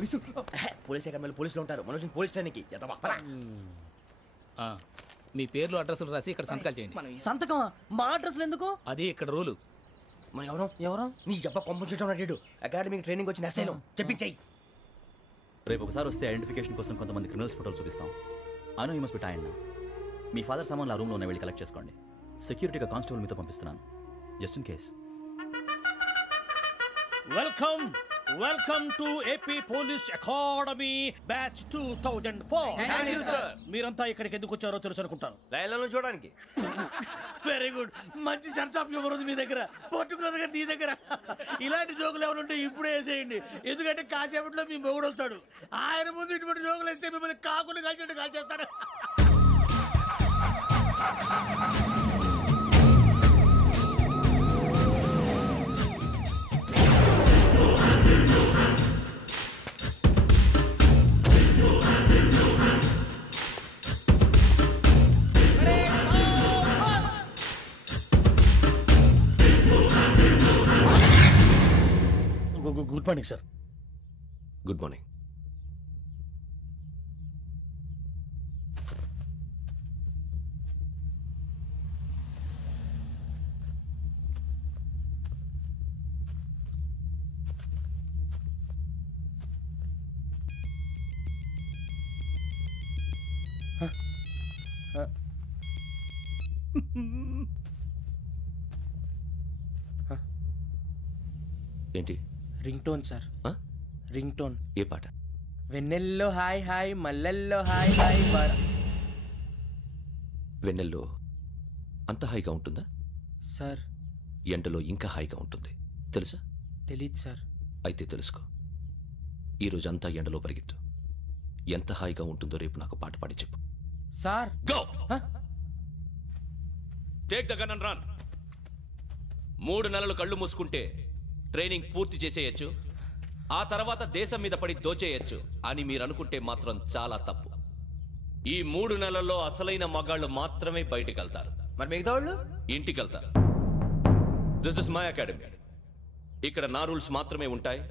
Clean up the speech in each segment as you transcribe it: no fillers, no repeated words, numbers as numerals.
Police అకాడమీలో పోలీసులు ఉంటారు. మనోజ్ పోలీస్ ట్రైనింగ్కి మీ పేర్లు అడ్రస్లు రాసి ఇక్కడ సంతకాలు చేయండి. సంతకమా? మా అడ్రస్లు ఎందుకు? అది ఇక్కడ రూలు. మన ఎవరు నీ అబ్బ పంపించడం అడ్డాడు. అకాడమిక్ ట్రైనింగ్ వచ్చిన అసైలం చెప్పించాయి. రేపు ఒకసారి వస్తే ఐడెంటిఫికేషన్ కోసం కొంతమంది క్రిమినల్స్ ఫోటోలు చూపిస్తాం. అను యూ మస్ట్ బి టైండ్. మీ ఫాదర్ సామాన్లు ఆ రూమ్లో ఉన్న వెళ్ళి కలెక్ట్ చేసుకోండి. సెక్యూరిటీగా కానిస్టేబుల్ మీతో పంపిస్తున్నాను, just in case. Welcome to AP police academy batch 2004. మీరంతా ఇక్కడికి ఎందుకు వచ్చారో తెలుసు అనుకుంటాను. లైన్లను చూడడానికి. Very good. మంచి చర్చ్ ఆఫ్ హ్యూమర్ ఉంది మీ దగ్గర, పర్టికులర్ గా నీ దగ్గర. ఇలాంటి జోకులు ఎవరు ఉంటే ఇప్పుడే వేసేయండి, ఎందుకంటే కాసేపట్లో మీ మొగుడు వస్తాడు. ఆయన ముందు ఇటువంటి జోకులు వేస్తే మిమ్మల్ని కాకులు కాల్చేట్టు కాల్చేస్తాడు. Good morning sir. Good morning. ఏంటి? Ring tone sir. Ring tone. ఏ పాట? వెన్నెల్లో హాయ్ హాయ్, మల్లెల్లో హాయ్ హాయ్. వెన్నెల్లో అంత హాయిగా ఉంటుందా సార్? ఎండలో ఇంకా హాయిగా ఉంటుంది తెలుసా? తెలీదు సార్. అయితే తెలుసుకో. ఈరోజు అంతా ఎండలో పరిగెత్తు. ఎంత హాయిగా ఉంటుందో రేపు నాకు పాట పాడి చెప్పు. Sir go. Take the gun and run. 3 నెలలు కళ్ళు మూసుకుంటే ట్రైనింగ్ పూర్తి చేసేయచ్చు, ఆ తర్వాత దేశం మీద పడి దోచేయచ్చు అని మీరు అనుకుంటే మాత్రం చాలా తప్పు. ఈ 3 నెలల్లో అసలైన మగాళ్ళు మాత్రమే బయటికి వెళ్తారు. మరి మిగతా వాళ్ళు ఇంటికి వెళ్తారు. This is my academy. ఇక్కడ నా రూల్స్ మాత్రమే ఉంటాయి.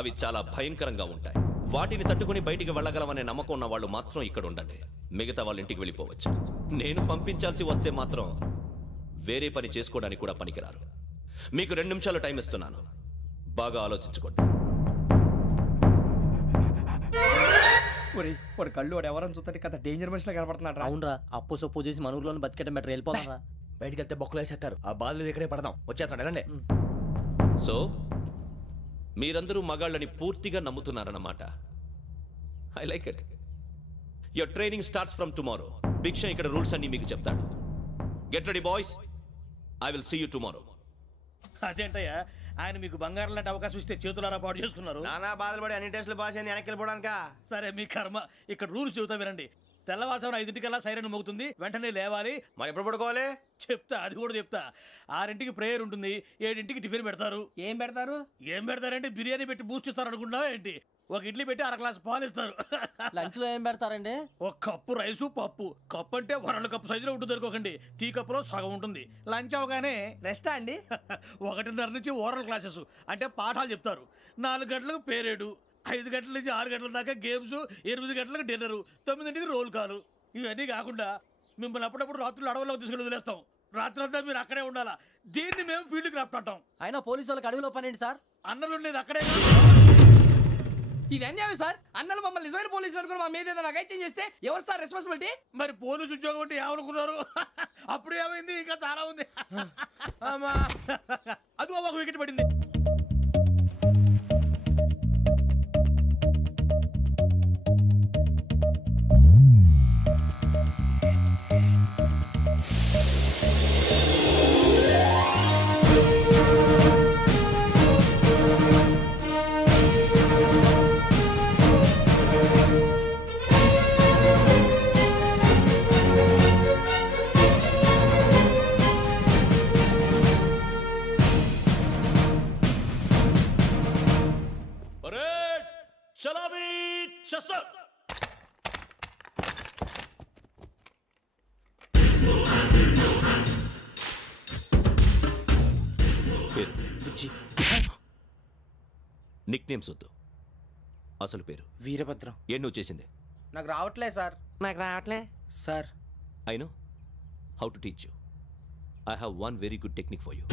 అవి చాలా భయంకరంగా ఉంటాయి. వాటిని తట్టుకుని బయటికి వెళ్ళగలమనే నమ్మకం ఉన్న వాళ్ళు మాత్రం ఇక్కడ ఉండండి. మిగతా వాళ్ళు ఇంటికి వెళ్ళిపోవచ్చు. నేను పంపించాల్సి వస్తే మాత్రం వేరే పని చేసుకోవడానికి కూడా పనికిరారు. మీకు 2 నిమిషాలు టైం ఇస్తున్నాను, బాగా ఆలోచించుకోండి. వాడు కళ్ళు వాడు ఎవరైనా చూస్తే కదా డేంజర్ మనిషిలో కనపడుతున్నాడు. అవునరా, అప్పు సొప్పు చేసి మన ఊర్లో బతికేట బెటర్. వెళ్ళిపోతారా? బయటికి వెళ్తే బొక్కలు వేసేస్తారు. ఆ బాధలు ఇక్కడే పడదాం. వచ్చేస్తాడు వెళ్ళండి. సో మీరందరూ మగాళ్ళని పూర్తిగా నమ్ముతున్నారన్నమాట. I like it. Your training starts from tomorrow. భిక్ష ఇక్కడ రూల్స్ అన్ని మీకు చెప్తాడు. Get ready boys, I will see you tomorrow. అదేంటయ్యా, ఆయన మీకు బంగారం లాంటి అవకాశం ఇస్తే చేతులారా పాటు చేసుకున్నారు. నానా బాధలు పడి అన్ని టెస్టులు పాస్ అయింది, వెనక్కి వెళ్ళిపోవడానికా? సరే మీ కర్మ. ఇక్కడ రూల్స్ చెబుతా వినండి. తెల్లవారుజామున 5 సైరన్ మోగుతుంది, వెంటనే లేవాలి. మరి ఎప్పుడు పడుకోవాలి? చెప్తా, అది కూడా చెప్తా. 6 ప్రేయర్ ఉంటుంది, 7 టిఫిన్ పెడతారు. ఏం పెడతారు? ఏం పెడతారంటే బిర్యానీ పెట్టి బూస్ట్ ఇస్తారు అనుకుంటున్నావా ఏంటి? ఒక ఇడ్లీ పెట్టి 1/2 గ్లాస్ పాలు ఇస్తారు. లంచ్ లో ఏం పెడతారండి? 1 కప్పు రైసు పప్పు. కప్పు అంటే 1/2 కప్పు సైజులో ఉంటుంది అనుకోకండి. టీ కప్పులో సగం ఉంటుంది. లంచ్ అవగానే రెస్టా అండి? 1:30 నుంచి ఓరల్ క్లాసెస్ అంటే పాఠాలు చెప్తారు. 4 గంటలకు పేరేడు, 5 గంటల నుంచి 6 గంటల దాకా గేమ్స్, 8 గంటలకు డిన్నరు, 9ంటికి రోల్ కాలు. ఇవన్నీ కాకుండా మిమ్మల్ని అప్పుడప్పుడు రాత్రులు అడవుల్లో తీసుకెళ్ళి వదిలేస్తాం. రాత్రి అంతా మీరు అక్కడే ఉండాలా. దీన్ని మేము ఫీల్డ్ క్రాఫ్ట్ అంటాం. అయినా పోలీసు వాళ్ళకి అడవిలో పని ఏంటి సార్? అన్నలు ఉండేది అక్కడే. ఇది అన్యాయం సార్. అన్నలు మమ్మల్ని నిజమైన పోలీసులు అనుకుని మా మీద ఏదైనా అగైత్యం చేస్తే ఎవరు సార్ రెస్పాన్సిబిలిటీ? మరి పోలీసు ఉద్యోగం అంటే ఏమనుకున్నారు? అప్పుడు ఏమైంది? ఇంకా చాలా ఉంది. అది ఒక వికెట్ పడింది. నిక్ నేమ్స్ వద్దు, అసలు పేరు వీరభద్రం. ఏం నువ్వు చేసింది? నాకు రావట్లే సార్. నాకు రావట్లే sir. I know how to teach you. I have one very good technique for you.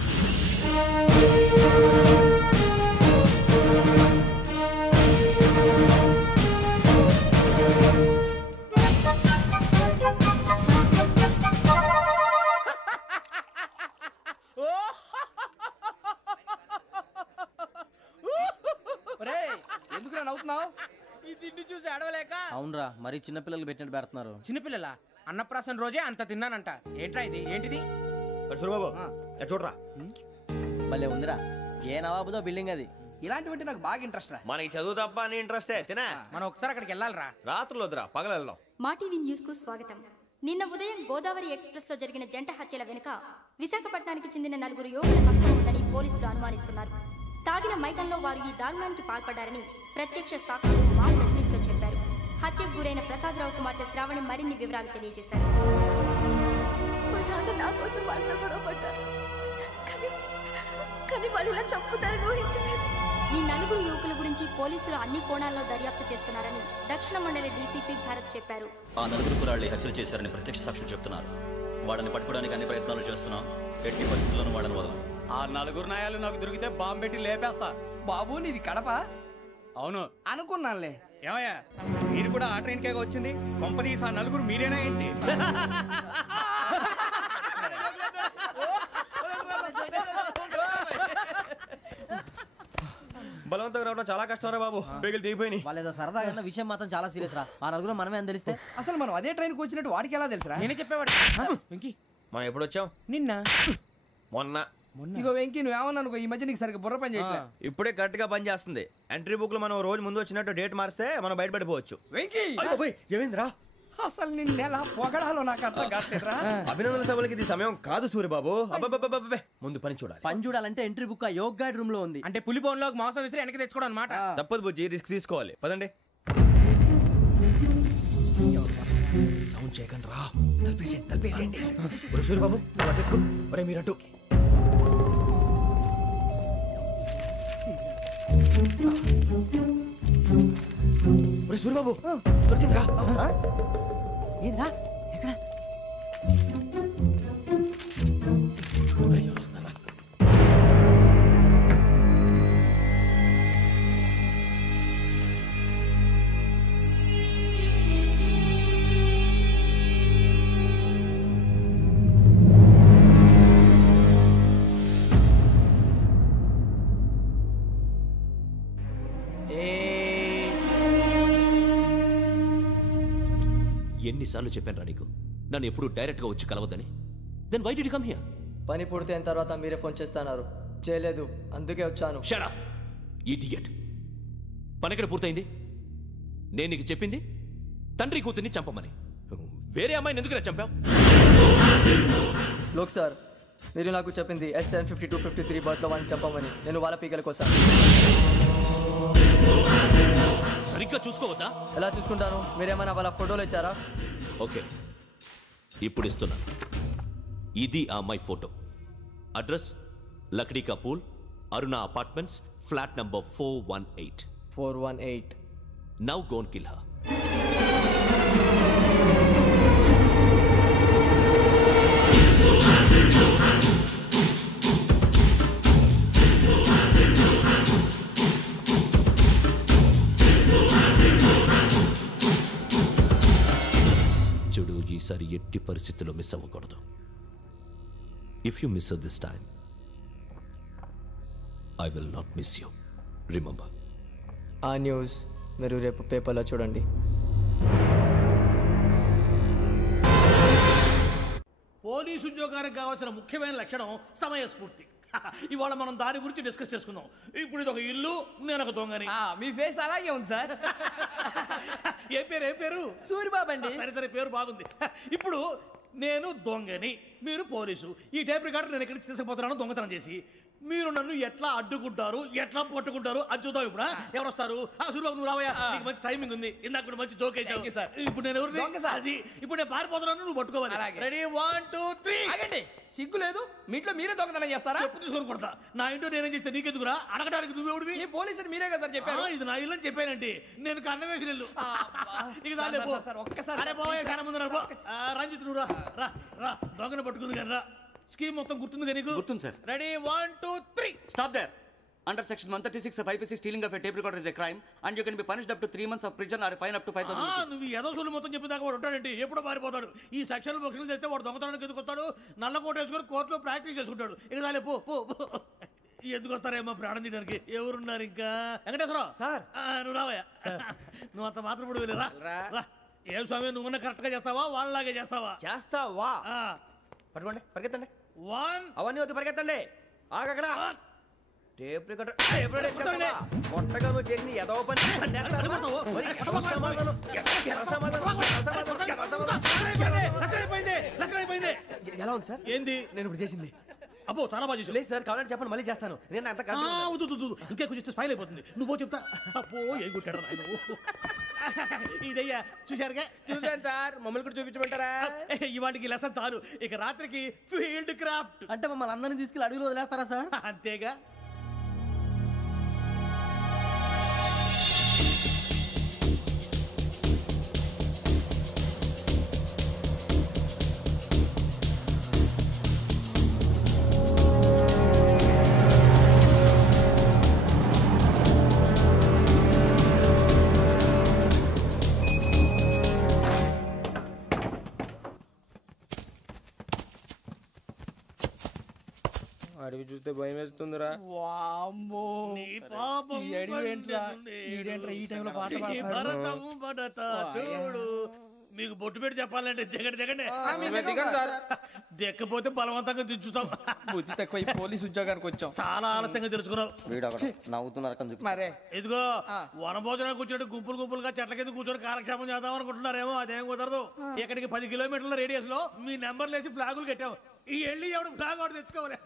ఎందుకు నవ్వుతున్నావు? ఈ తిండి చూసి అడవలేక. అవునరా, మరి చిన్నపిల్లలు పెట్టినట్టు పెడుతున్నారు. చిన్నపిల్లల అన్నప్రాసన రోజే అంత తిన్నానంట. ఏంట్రా ఇది? ఏంటిది? సూరిబాబు చూడరా, భలే ఉందిరా. ఏ నవాబుదో బిల్డింగ్ అది. ఇలాంటివంటే నాకు బాగా ఇంట్రెస్ట్ రా. మనకి చదువు తప్ప అని ఇంట్రెస్టే తినా. మనం ఒకసారి అక్కడికి వెళ్ళాలిరా. రాత్రులు వద్దురా, పగలు వెళ్దాం. మా టీవీ న్యూస్ కు స్వాగతం. నిన్న ఉదయం గోదావరి ఎక్స్ప్రెస్ లో జరిగిన జంట హత్యల వెనుక విశాఖపట్నానికి చెందిన 4 యువకుల హస్తం ఉందని పోలీసులు అనుమానిస్తున్నారు. తాగిన మైకంలో వారు ఈ దారుణానికి పాల్పడ్డారని ప్రత్యక్ష సాక్షులు మా ప్రతినిధితో చెప్పారు. హత్యకు గురైన ప్రసాదరావు కుమార్తె శ్రావణి మరిన్ని వివరాలు తెలియజేశారు. మా నాన్న నా కోసం వాళ్ళతో గొడవ పడ్డారు, కానీ వాళ్ళు ఇలా చంపుతారని ఊహించలేదు. ఈ 4 యువకుల గురించి పోలీసులు అన్ని కోణాల్లో దర్యాప్తు చేస్తున్నారని దక్షిణ మండలి డీసీపీ భరత్ చెప్పారు. ఆ 4 కుర్రాళ్ళు హత్యలు చేశారని ప్రత్యక్ష సాక్షులు చెప్తున్నారు. వాళ్ళని పట్టుకోవడానికి అన్ని ప్రయత్నాలు చేస్తున్నాం. ఎట్టి పరిస్థితుల్లోనూ వాళ్ళని వదలం. ఆ 4 నాయాలు నాకు దొరికితే బాంబు పెట్టి లేపేస్తా. బాబు నీది కడప? అవును అనుకున్నానులే. ఏమయ్యా, మీరు కూడా ఆ ట్రైన్ కేగా వచ్చింది? కంపెనీస్ ఆ 4 మీరేనా ఏంటి? బలవంతంగా రావడం చాలా కష్టం రా బాబు. బేగులు దిగిపోయినాయి. వాళ్ళు ఏదో సరదాగా విషయం మాత్రం చాలా సీరియస్ రా. ఆ 4 మనమే అని తెలిస్తే అసలు మనం అదే ట్రైన్కి వచ్చినట్టు వాడికి ఎలా తెలుసురా? నేనే చెప్పేవాడు. వెంకీ, మనం ఎప్పుడు వచ్చాం? నిన్న మొన్న. ఇగో వెంకీ, నువ్వేమన్నా అనుకో, ఈ మధ్య నీకు సరిగ్గా బుర్ర పని చేయట్లేదు. ఇప్పుడే కరెక్ట్ గా పని చేస్తుంది. ఎంట్రీ బుక్ లో మనం రోజు ముందు వచ్చినట్టు డేట్ మారిస్తే మనం బయటపడిపోవచ్చు. వెంకీ, ఏమైందిరా? అసలు నిన్న ఎలా పొగడాలో నాకు అర్థం కాట్లేదురా. అభినందన సభలకి ఇది సమయం కాదు సూర్యబాబు. అబ్బబ్బబ్బబ్బబ్బే, ముందు పని చూడాలి. పని చూడాలంటే ఎంట్రీ బుక్ ఆ యోగ్ గైడ్ రూమ్ లో ఉంది. అంటే పులి బోన్లోకి మాంసం విసిరి వెనక్కి తెచ్చుకోవడం అనమాట. తప్పదు బుజ్జి, రిస్క్ తీసుకోవాలి. పదండి. సౌండ్ చేయకండి రా. తలపేసేయండి. సూర్యబాబు మీరటు. సూర్యబాబు దొరికిందిరా. ఏంద్రా ఎక్కడ? ఎన్నిసార్లు చెప్పాను రా నీకు నన్ను ఎప్పుడు డైరెక్ట్ గా వచ్చి కలవద్దని? Then why did you come here? పని పూర్తయిన తర్వాత మీరే ఫోన్ చేస్తున్నారు. చేయలేదు, అందుకే వచ్చాను. Shut up idiot. పని ఎక్కడ పూర్తయింది? నేను నీకు చెప్పింది తండ్రి కూతుర్ని చంపమని. వేరే అమ్మాయిని ఎందుకు చంపావు? లోక్ సార్, మీరు నాకు చెప్పింది SN 5253 బర్త్లో వాళ్ళని చంపమని. నేను వాళ్ళ పీకల కోసం. సరిగ్గా చూసుకోవద్దా? ఎలా చూసుకుంటాను? మీరేమైనా వాళ్ళ ఫోటోలు ఇచ్చారా? ఓకే, ఇప్పుడు ఇస్తున్నా. ఇది ఆ అమ్మాయి photo. Address Lakdi కపూల్, Aruna apartments, flat number 418. 418. Now go and kill her. చూడు, ఈసారి ఎట్టి పరిస్థితుల్లో మిస్ అవ్వకూడదు. If you miss this time I will not miss you. Remember. ఆ న్యూస్ మీరు రేపు పేపర్లో చూడండి. పోలీసు ఉద్యోగానికి కావాల్సిన ముఖ్యమైన లక్షణం సమయస్ఫూర్తి. ఇవాళ మనం దాని గురించి డిస్కస్ చేసుకుందాం. ఇప్పుడు ఇది ఒక ఇల్లు, నేను ఒక దొంగని. మీ ఫేస్ అలాగే ఉంది సార్. ఏ పేరు? సూరిబాబు అండి. సరే పేరు బాగుంది. ఇప్పుడు నేను దొంగని, మీరు పోలీసు. ఈ టైప్ రికార్డు నేను ఎక్కడికి తీసుకుపోతున్నాను దొంగతనం చేసి. మీరు నన్ను ఎట్లా అడ్డుకుంటారు, ఎట్లా పట్టుకుంటారు అది చూద్దాం. ఇప్పుడు ఎవరు వస్తారు? సూర్యబాబు నువ్వు రావయ్యా, నీకు మంచి టైమింగ్ ఉంది. ఇందాక కూడా మంచి జోక్ వేసావు. ఇప్పుడు నేను ఎవరు? అది ఇప్పుడు నేను పారిపోతున్నాను, నువ్వు పట్టుకోవాలి. రెడీ 1 2 3. ఆగండి, సిగ్గు లేదు? మీ ఇంట్లో మీరే దొంగతనం చేస్తారా? చెప్పు తీసుకొని కొడతా. నా ఇంట్లో నేనేం చేస్తే నీకెందుకురా? అడగడానికి నువ్వెవడివి? ఈ పోలీసులు మీరే కదా సార్ చెప్పారు. ఇది నా ఇల్లు అని చెప్పానంటే నేను కన్నవేసిన ఇల్లు. ఒక్కసారి అరే బాబాయ్ చాలా ముందు రంజిత్ నువ్వు రా రా దొంగను పట్టుకుంది కానీ రా. స్కీమ్ మొత్తం గుర్తుంది కానీ గుర్తుంది sir. Ready 1 2 3. Stop there. Under section 136 of IPC, stealing of a tape recorder is a crime and you can be punished up to 3 months of prison or a fine up to 5,000 rupees. నువ్వు ఏదో సొల్లు మొత్తం చెప్పేదాకా వాడు ఉంటాడంటే ఎప్పుడో పారిపోతాడు. ఈ సెక్షన్ బొక్షన్లు చేస్తే వాడు దొంగతనానికి ఎందుకు వస్తాడు? నల్ల కోట వేసుకొని కోర్టులో ప్రాక్టీస్ చేసుకుంటాడు. ఇక చాలే పో పో ఎందుకు వస్తారేమో ప్రాణం తీయడానికి. ఎవరున్నారు ఇంకా? వెంకటేశ్వరరావు సార్ నువ్వు రావయ్యా. నువ్వు అంత మాత్రం ఇప్పుడు వెళ్ళి రా. ఏ స్వామి నువ్వున్న కరెక్ట్ గా చేస్తావా వాళ్ళలాగే చేస్తావా? చేస్తావా? పట్టుకోండి, పరిగెత్తండి. 1 అవన్నీ వద్దు, పరిగెత్తండి. ఆగక్కడ టేప్ రికార్డర్ కొట్టగా నువ్వు చేసిన ఏదో పని. ఎలా ఉంది సార్? ఏంది నేను ఇప్పుడు చేసింది? అబ్బో చాలా బాగా చేసి. లేదు సార్, కావాలంటే చెప్పండి, మళ్ళీ చేస్తాను. నేను అంత ఇంకే కొంచెం స్మైల్ అయిపోతుంది. నువ్వు చెప్తా. అబ్బో ఏ కొట్టాడు ఇదయ్యా. చూశారుగా? చూసాను సార్. మమ్మల్ని కూడా చూపించమంటారా? ఇవాటికి లెసన్ చాలు. ఇక రాత్రికి ఫీల్డ్ క్రాఫ్ట్. అంటే మమ్మల్ని అందరినీ తీసుకెళ్ళి అడుగులు వదిలేస్తారా సార్? అంతేగా. అడిగి చూస్తే భయం వేస్తుందిరా. మీకు బొట్టు పెట్టి చెప్పాలంటే దిగండి. దిక్కపోతే బలవంతంగా దించుతాం. బుద్ధి తక్కువ పోలీసు ఉద్యోగానికి వచ్చాం. చాలా ఆలస్యంగా తెలుసుకున్నావు. నవ్వుతున్నారు. మరే ఇదిగో వనభోజనానికి కూర్చొని గుంపులుగా చెట్ల కింద కూర్చొని కాలక్షేపం చేద్దాం అనుకుంటున్నారేమో. అదేం కుదరదు. ఇక్కడికి 10 కిలోమీటర్ల రేడియస్ లో మీ నెంబర్లు వేసి ఫ్లాగులు కట్టాము. ఈ వెళ్ళి ఎవడు ఫ్లాగ్ ఒకటి తెచ్చుకోవాలి.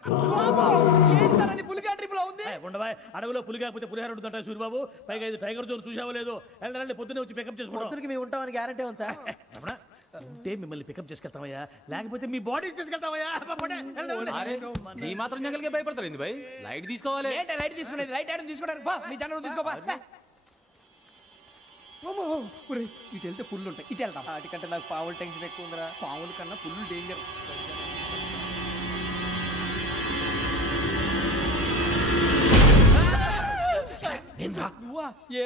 పులిగా ట్రిప్ లో ఉంది. ఉండవా అడవిలో పులి కాకపోతే పులిహార ఉంటుంటాయి సూర్యబాబు. పైగా ఇది టైగర్ జోన్ చూసావో లేదో. వెళ్ళండి పొద్దున్నే వచ్చి పికప్ చేసుకుంటాం. మేము ఉంటామని గ్యారంటీ ఉంది సార్. అంటే మిమ్మల్ని పికప్ చేసుకెళ్తామయ్యా, లేకపోతే మీ బాడీ తీసుకెళ్తామయ్యా. ఈ మాత్రం జంగల్కే భయపడతారు భయ్. లైట్ తీసుకోవాలి. లైట్ తీసుకునేది లైట్ ఆడని తీసుకుంటారు. మీ జనం తీసుకోపా. ఇటు వెళ్తే పుల్లు ఉంటాయి, ఇటు వెళ్తాం. వాటికంటే నాకు పావులు టెన్షన్ ఎక్కువ ఉందిరా. పాముల కన్నా పుల్లు డేంజర్.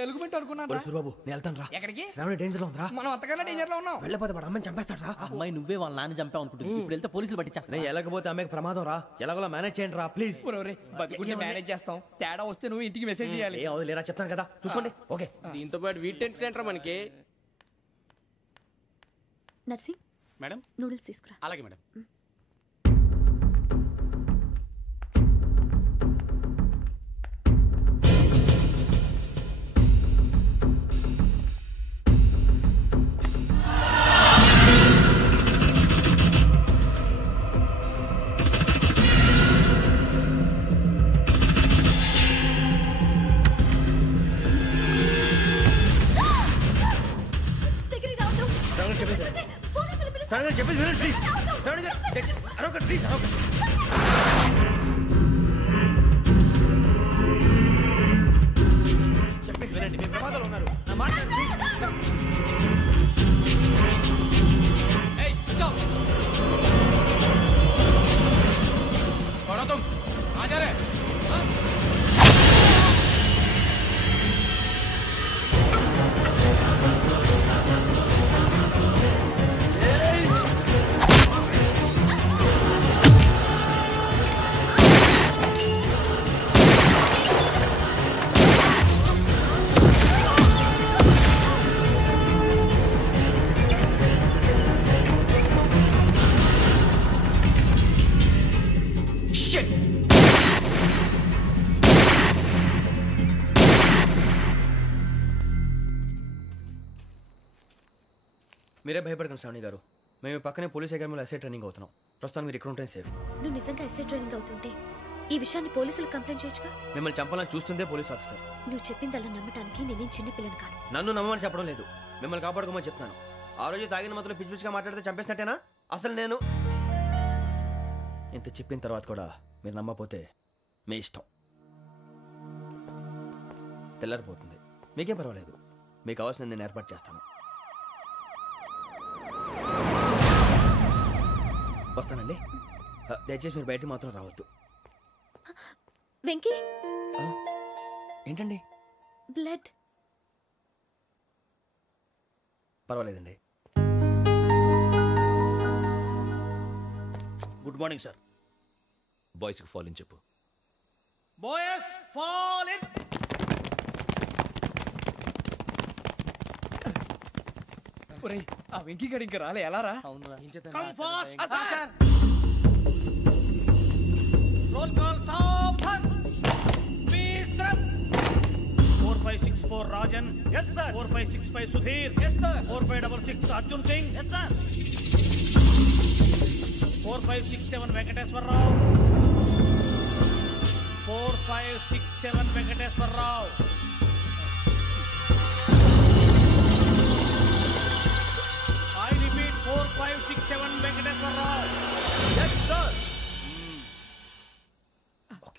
ఎలుగుబెట్టి అనుకున్నాను. సూర్యబాబు నేను వెళ్తాను రా. ఎక్కడికి? డేంజర్ లో ఉందిరా. మనం అంతకన్నా డేంజర్ లో ఉన్నాం. వెళ్ళపోతే వాడు అమ్మాయిని చంపేస్తాడు రా. అమ్మాయి నువ్వే వాళ్ళ నాన్న చంపావు అనుకుంటుంది. ఇప్పుడు వెళ్తే పోలీసులు పట్టించేస్తాను. నేను వెళ్ళకపోతే అమ్మాయికి ప్రమాదం రా. ఎలాగోలా మేనేజ్ చేయండి రా ప్లీజ్. బతికుంటే మేనేజ్ చేస్తాం. తేడా వస్తే నువ్వు ఇంటికి మెసేజ్ చేయాలి. ఏ అవును లేరా చెప్తాను కదా చూసుకోండి. ఓకే దీంతో పాటు వీటి టెన్షన్ ఏంట్రా మనకి. నర్సి మేడం నూడిల్స్ తీసుకురా. అలాగే మేడం. చెప్పేసి వినండి ప్లీజ్. అరొకటి ప్లీజ్. చెప్పేసి వినండి. మీ ప్రమాదాలు ఉన్నారు. నా మాట మీరే భయపడకండి శ్రావణి గారు. మేము పక్కనే పోలీస్ అకాడమీలో ఎస్ఐ ట్రైనింగ్ అవుతున్నాం. ప్రస్తుతం మీరు ఇక్కడ ఉంటే సేఫ్. నువ్వు నిజంగా ఎస్ఐ ట్రైనింగ్ అవుతుంటే ఈ విషయాన్ని పోలీసులకు కంప్లైంట్ చేయొచ్చుగా. మిమ్మల్ని చంపాలని చూస్తుందే పోలీస్ ఆఫీసర్. నువ్వు చెప్పిందల్లా నమ్మటానికి నేనేం చిన్న పిల్లని కాను. నన్ను నమ్మమని చెప్పడం లేదు, మిమ్మల్ని కాపాడుకోమని చెప్తాను. ఆ రోజు తాగిన మాత్రం పిచ్చి పిచ్చిగా మాట్లాడితే చంపేసినట్టేనా? అసలు నేను ఇంత చెప్పిన తర్వాత కూడా మీరు నమ్మకపోతే మీ ఇష్టం. తెల్లారిపోతుంది, మీకేం పర్వాలేదు. మీకు కావాల్సిన నేను ఏర్పాటు చేస్తాను. వస్తానండి. దయచేసి మీరు బయట మాత్రం రావద్దు. వెంకీ, ఏంటండి? బ్లడ్. పర్వాలేదండి. Good morning sir. బాయ్స్కి ఫాల్ ఇన్ చెప్పు. Boys fall in. ఒరేయ్, ఆ వెంకీ గడి ఇంకా రాలే, ఎలా రా? Come fast sir. Roll call సావధాన్. విశ్రమ్. 4564 Rajan. yes sir. 4565 Sudheer. yes sir. 4566 Arjun Singh. yes sir. 4567 Venkateswararao. 4567 Venkateswararao. I repeat 4567 Venkateswararao. yes sir.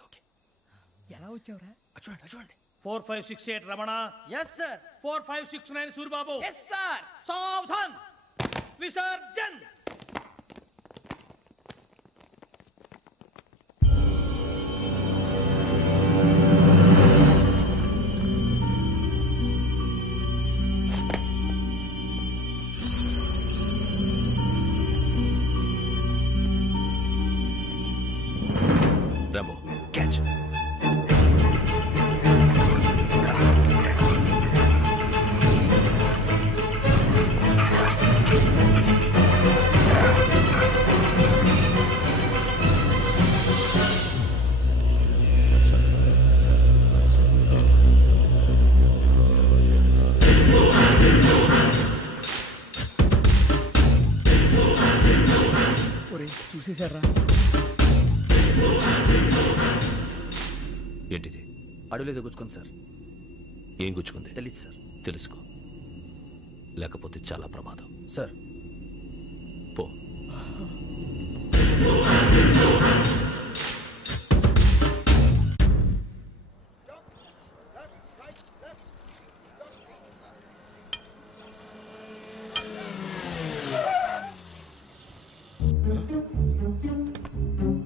Okay. ఎలా వచ్చావురా? చూడండి. 4568 Ramana. yes sir. 4569 Suribabu. Yes sir. సావధాన్. విసర్జన్. Rambo, catch. ఒరేయ్, చూసేశారా? ఏంటిది? అడుగులేదు గుచ్చుకుంది సార్. ఏం గుచ్చుకుంది? తెలీదు సార్. తెలుసుకో, లేకపోతే చాలా ప్రమాదం. సార్ పో.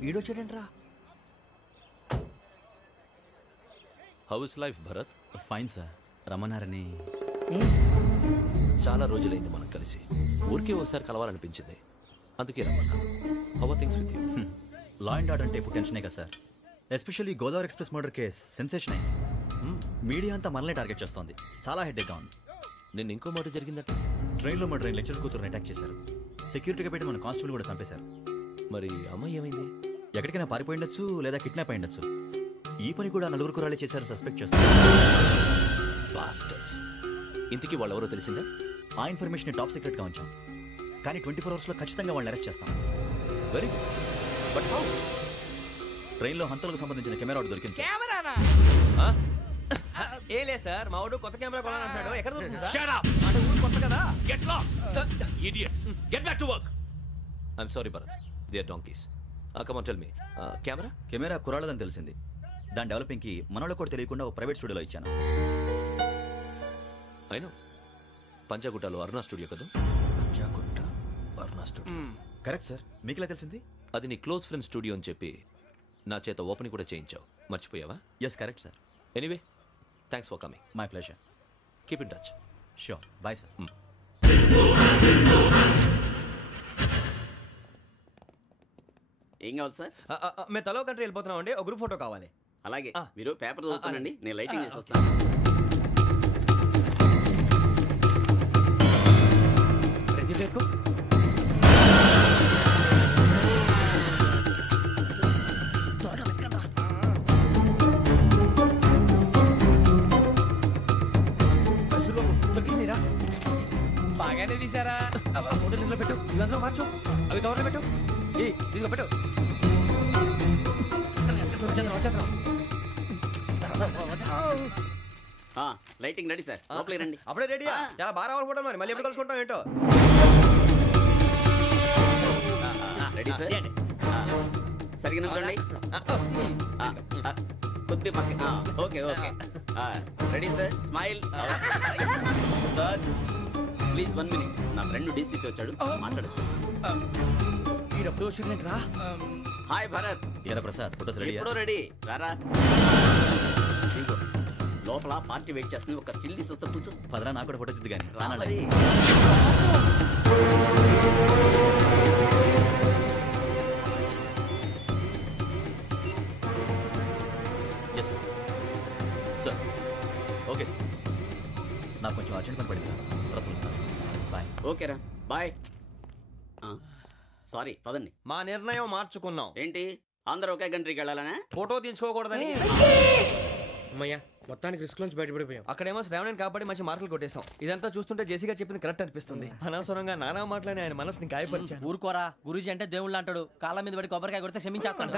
ఈడొచ్చాడంట్రా. How is life Bharat? Fine sir. రమ్మన్నారని. చాలా రోజులైంది మనం కలిసి. ఊరికే ఒకసారి కలవాలనిపించింది, అందుకే రమ్మన్నా. How are things with you? Law and order అంటే ఇప్పుడు టెన్షనే కదా sir. Especially Godavari express murder case sensation అయింది. మీడియా అంతా మనల్ని టార్గెట్ చేస్తోంది. చాలా హెడ్ఏక్గా ఉంది. నిన్న ఇంకో మాట జరిగిందట. ట్రైన్లో మా ట్రైన్ లెక్చర్ కూతురుని అటాక్ చేశారు. సెక్యూరిటీగా పెట్టి మన కానిస్టేబుల్ కూడా చంపేశారు. మరి అమ్మాయి ఏమైంది? ఎక్కడికైనా పారిపోయిండొచ్చు, లేదా కిడ్నాప్ అయ్యిండొచ్చు. ఈ పని కూడా నలుగురు కురాలే చేశారు సస్పెక్ట్ చేస్తారు. బాస్టర్స్. ఇంతకీ వాళ్ళు ఎవరో తెలిసిందా? ఆ ఇన్ఫర్మేషన్ టాప్ సీక్రెట్గా ఉంచాం, కానీ 24 అవర్స్లో ఖచ్చితంగా వాళ్ళని అరెస్ట్ చేస్తాం. Very good. But how? ట్రైన్లో హంతలకు సంబంధించిన కెమెరా ఒకటి దొరికింది. కెమెరానా? ఏ లే సార్, మా వాడు కొత్త కెమెరా కొనాలంటున్నాడు. ఎక్కడ దొరుకుతుంది సార్? Shut up! అంటే ఊరు కొత్త కదా. Get lost! Idiots! Get back to work! I'm sorry, Bharat. They are donkeys. Come on, tell me. Camera? Camera కురాలదని తెలిసింది. దాని డెవలపింగ్కి మనోళ్ళకు కూడా తెలియకుండా ఒక ప్రైవేట్ స్టూడియోలో ఇచ్చాను. అయినా పంజాగుట్టలో అరుణా స్టూడియో కదా? Panjagutta Aruna studio. Correct sir. మీకు ఎలా తెలిసింది? అది నీ క్లోజ్ ఫ్రెండ్ స్టూడియో అని చెప్పి నా చేత ఓపెన్ కూడా చేయించావు. మర్చిపోయావా? Yes correct sir. Anyway, thanks for coming. My pleasure. Keep in touch. Sure. Bye sir. ఏం కావాలి సార్? మేము తలో కంట్రీ వెళ్ళిపోతున్నాం అండి. ఒక గ్రూప్ ఫోటో కావాలి. అలాగే, మీరు పేపర్ చదువుతానండి, నేను లైటింగ్ చేసి వస్తాను. బాగానే తీసారా? ఫోటో నిద్ర పెట్టు. ఇవందరూ మార్చు. అవి కవర్లో పెట్టు. ఇదిగో పెట్టు. లైటింగ్ రెడీ సార్, లోపలికి రండి. అప్పుడే రెడీయా? చాలా బాగా రావాలి ఫోటో, మరి మళ్ళీ ఎప్పుడు కలుసుకుంటాం ఏంటో. రెడీ సార్, సరిగ్గా నిల్చోండి. కొద్ది పక్క. Okay okay, ready sir. Smile. Please 1 minute. నా ఫ్రెండ్ డీసీకి వచ్చాడు, మాట్లాడచ్చు. హాయ్ భరత్. ఏరా ప్రసాద్, ఫోటోస్ రెడీ? ఎప్పుడో రెడీ. రారా, లోపల పార్టీ వెయిట్ చేస్తుంది. ఒక స్టిల్ తీసి వస్తా, కూర్చో. పదరా, నాకు కూడా ఫోటో తిద్దు కానీ. సార్ ఓకే సార్, నాకు కొంచెం అర్జెంట్ పని పడింది, తర్వాత పిలుస్తాను. బాయ్. ఓకేరా, బాయ్. సారీ, పదండి. మా నిర్ణయం మార్చుకున్నాం. ఏంటి, అందరూ ఒకే కంట్రీకి వెళ్ళాలనే? ఫోటో తీసుకోకూడదని. అమ్మయ్యా, మొత్తానికి రిస్క్ నుంచి బయటపడిపోయాం. అక్కడేమో శ్రావణిని కాబట్టి మంచి మార్కులు కొట్టేశాం. ఇదంతా చూస్తుంటే జేసీగా చెప్పింది కరెక్ట్ అనిపిస్తుంది. అనవసరంగా నానా మాటలని ఆయన మనసుని గాయపరిచాను. ఊరుకోరా, గురూజీ అంటే దేవుళ్ళు అంటాడు. కాళ్ళ మీద పడి కొబ్బరికాయ కొడితే క్షమించేస్తాను.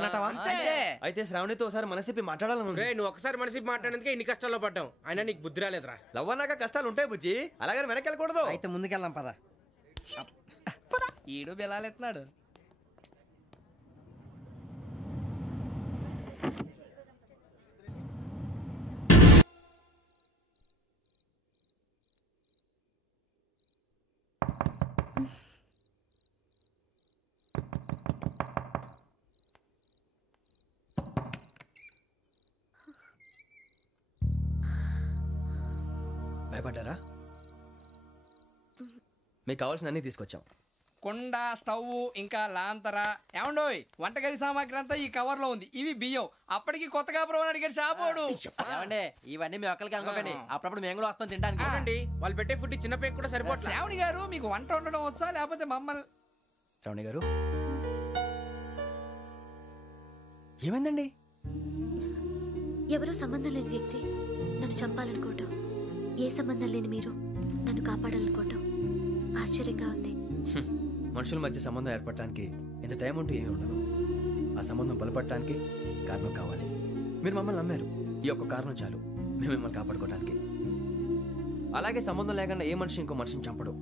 అయితే శ్రావణితో ఒకసారి మనసిప్పి మాట్లాడాలను. నువ్వు ఒకసారి మనసిప్పి మాట్లాడేందుకే ఇన్ని కష్టాల్లో పడ్డాం. అయినా నీకు బుద్ధి రాలేదురా. లవ్ అన్నాక కష్టాలు ఉంటాయి బుజ్జి, అలాగని వెనక్కి వెళ్ళకూడదు. అయితే ముందుకెళ్దాం పద. ఈడు బెలాలెత్తున్నాడు. భయపడ్డారా? మీకు కావాల్సిన అన్ని తీసుకొచ్చాం. కుండ, స్టవ్, ఇంకా లాంతర. ఏమండోయ్, వంటగది సామాగ్రి అంతా ఈ కవర్ లో ఉంది. ఇవి బియ్యం. అప్పటికి కొత్తగా బ్రో అడిగాడు షాపోడు. ఏమండి, ఇవన్నీ మీ ఒక్కరికి అనుకోకండి, అప్పుడప్పుడు మేము కూడా వస్తాం తినడానికి. చూడండి, వాళ్ళు పెట్టే ఫుడ్ చిన్న పేరు కూడా సరిపోతుంది. శ్రావణి గారు, మీకు వంట వండడం వచ్చా లేకపోతే మమ్మల్ని? శ్రావణి గారు, ఏమైందండి? ఎవరో సంబంధం లేని వ్యక్తి నన్ను చంపాలనుకోవటం, ఏ సంబంధం లేని మీరు నన్ను కాపాడాలనుకోవటం ఆశ్చర్యంగా ఉంది. మనుషుల మధ్య సంబంధం ఏర్పడటానికి ఇంత టైం ఉంటూ ఏమీ ఉండదు. ఆ సంబంధం బలపడటానికి కారణం కావాలి. మీరు మమ్మల్ని నమ్మారు, ఈ ఒక్క కారణం చాలు మేము మిమ్మల్ని కాపాడుకోవడానికి. అలాగే సంబంధం లేకుండా ఏ మనిషి ఇంకో మనిషిని చంపడు.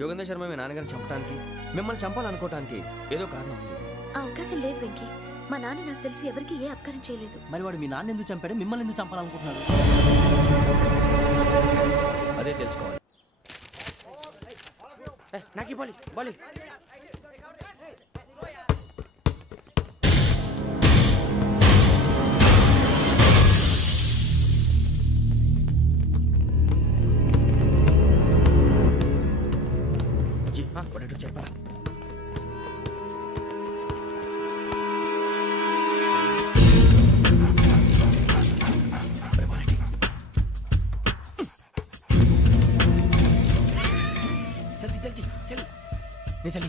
యోగేంద్ర శర్మ మీ నాన్నగారిని చంపడానికి, మిమ్మల్ని చంపాలనుకోవటానికి ఏదో కారణం ఉంది. ఆ అవకాశం లేదు వెంకీ. మా నాన్న నాకు తెలిసి ఎవరికి ఏ అపకారం చేయలేదు. మరి వాడు మీ నాన్న ఎందుకు చంపాడు, మిమ్మల్ని ఎందుకు చంపాలనుకుంటున్నాడు? అదే తెలుసుకోవాలి. నాకు ఇవ్వాలి, బాలి. చెప్పరా? చలి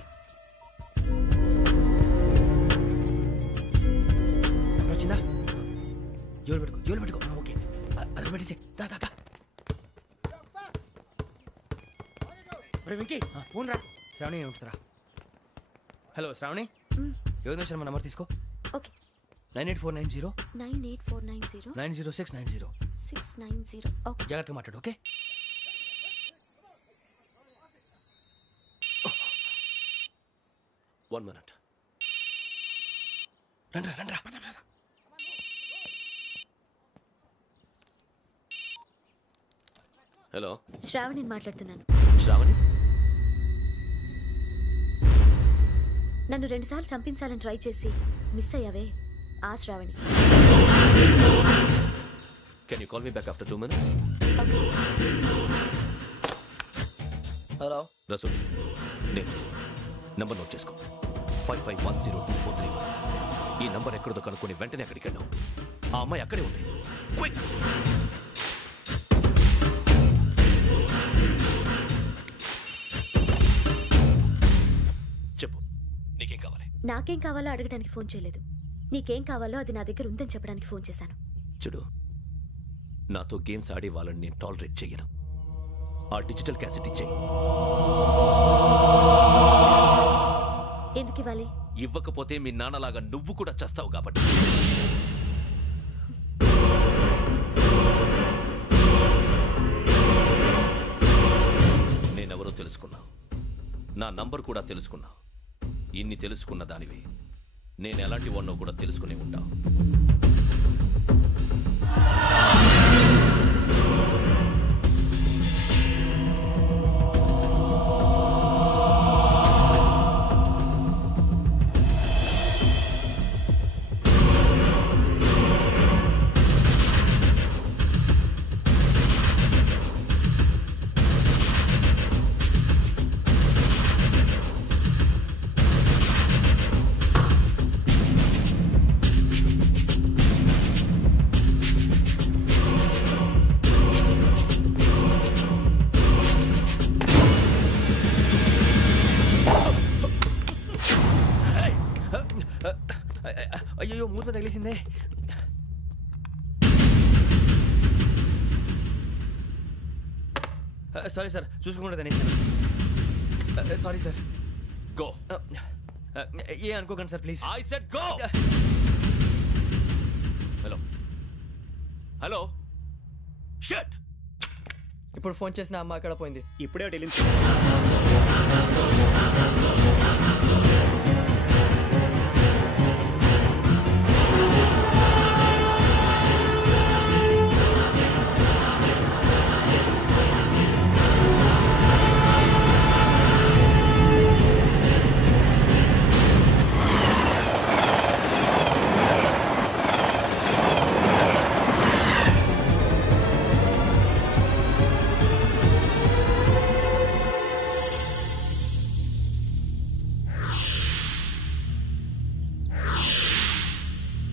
వచ్చిందా? జోలు పెట్టుకో. ఓకే, అది పెట్టేసి వెంకీ, ఫోన్ రా. శ్రావణి ఉంటుందిరా. హలో శ్రావణి, యోగేంద్ర శర్మ నంబర్ తీసుకో. ఓకే. 98490 98490 90690 690. ఓకే, జాగ్రత్తగా మాట్లాడు. Okay, one minute. రండ్రా. హలో, శ్రావణిని మాట్లాడుతున్నాను. శ్రావణి, నన్ను 2 సార్లు చంపించాలని ట్రై చేసి మిస్ అయ్యావే, ఆ Shravani. Can you call me back after 2 minutes? Hello Rasool, నేను నంబర్ నోట్ చేసుకో. 55102435. ఈ నంబర్ ఎక్కడదో కనుక్కొని వెంటనే అక్కడికి వెళ్ళాం. ఆ అమ్మాయి అక్కడే ఉంది. క్విక్! చెప్పు, నీకేం కావాలి? నాకేం కావాలో అడగడానికి ఫోన్ చేయలేదు. నీకేం కావాలో అది నా దగ్గర ఉందని చెప్పడానికి ఫోన్ చేశాను. చూడు, నాతో గేమ్స్ ఆడే వాళ్ళని నేను టాలరేట్ చెయ్యను. ఆ డిజిటల్ క్యాసెట్ ఇచ్చేయి. ఎందుకు ఇవ్వాలి? ఇవ్వకపోతే మీ నాన్నలాగా నువ్వు కూడా చస్తావు కాబట్టి. నేనెవరో తెలుసుకున్నా, నా నంబర్ కూడా తెలుసుకున్నా. ఇన్ని తెలుసుకున్న దానివి నేను ఎలాంటి వాడినో కూడా తెలుసుకునే ఉంటావు. అయ్యో మూత తగిలేసిందే. సారీ సార్, చూసుకోకుండా తినేసాను. Sorry sir. గో. ఏ అనుకోకండి sir please. I said go. Hello hello. Shut. ఇప్పుడు ఫోన్ చేసిన అమ్మ అక్కడ పోయింది. ఇప్పుడే వెళ్ళింది.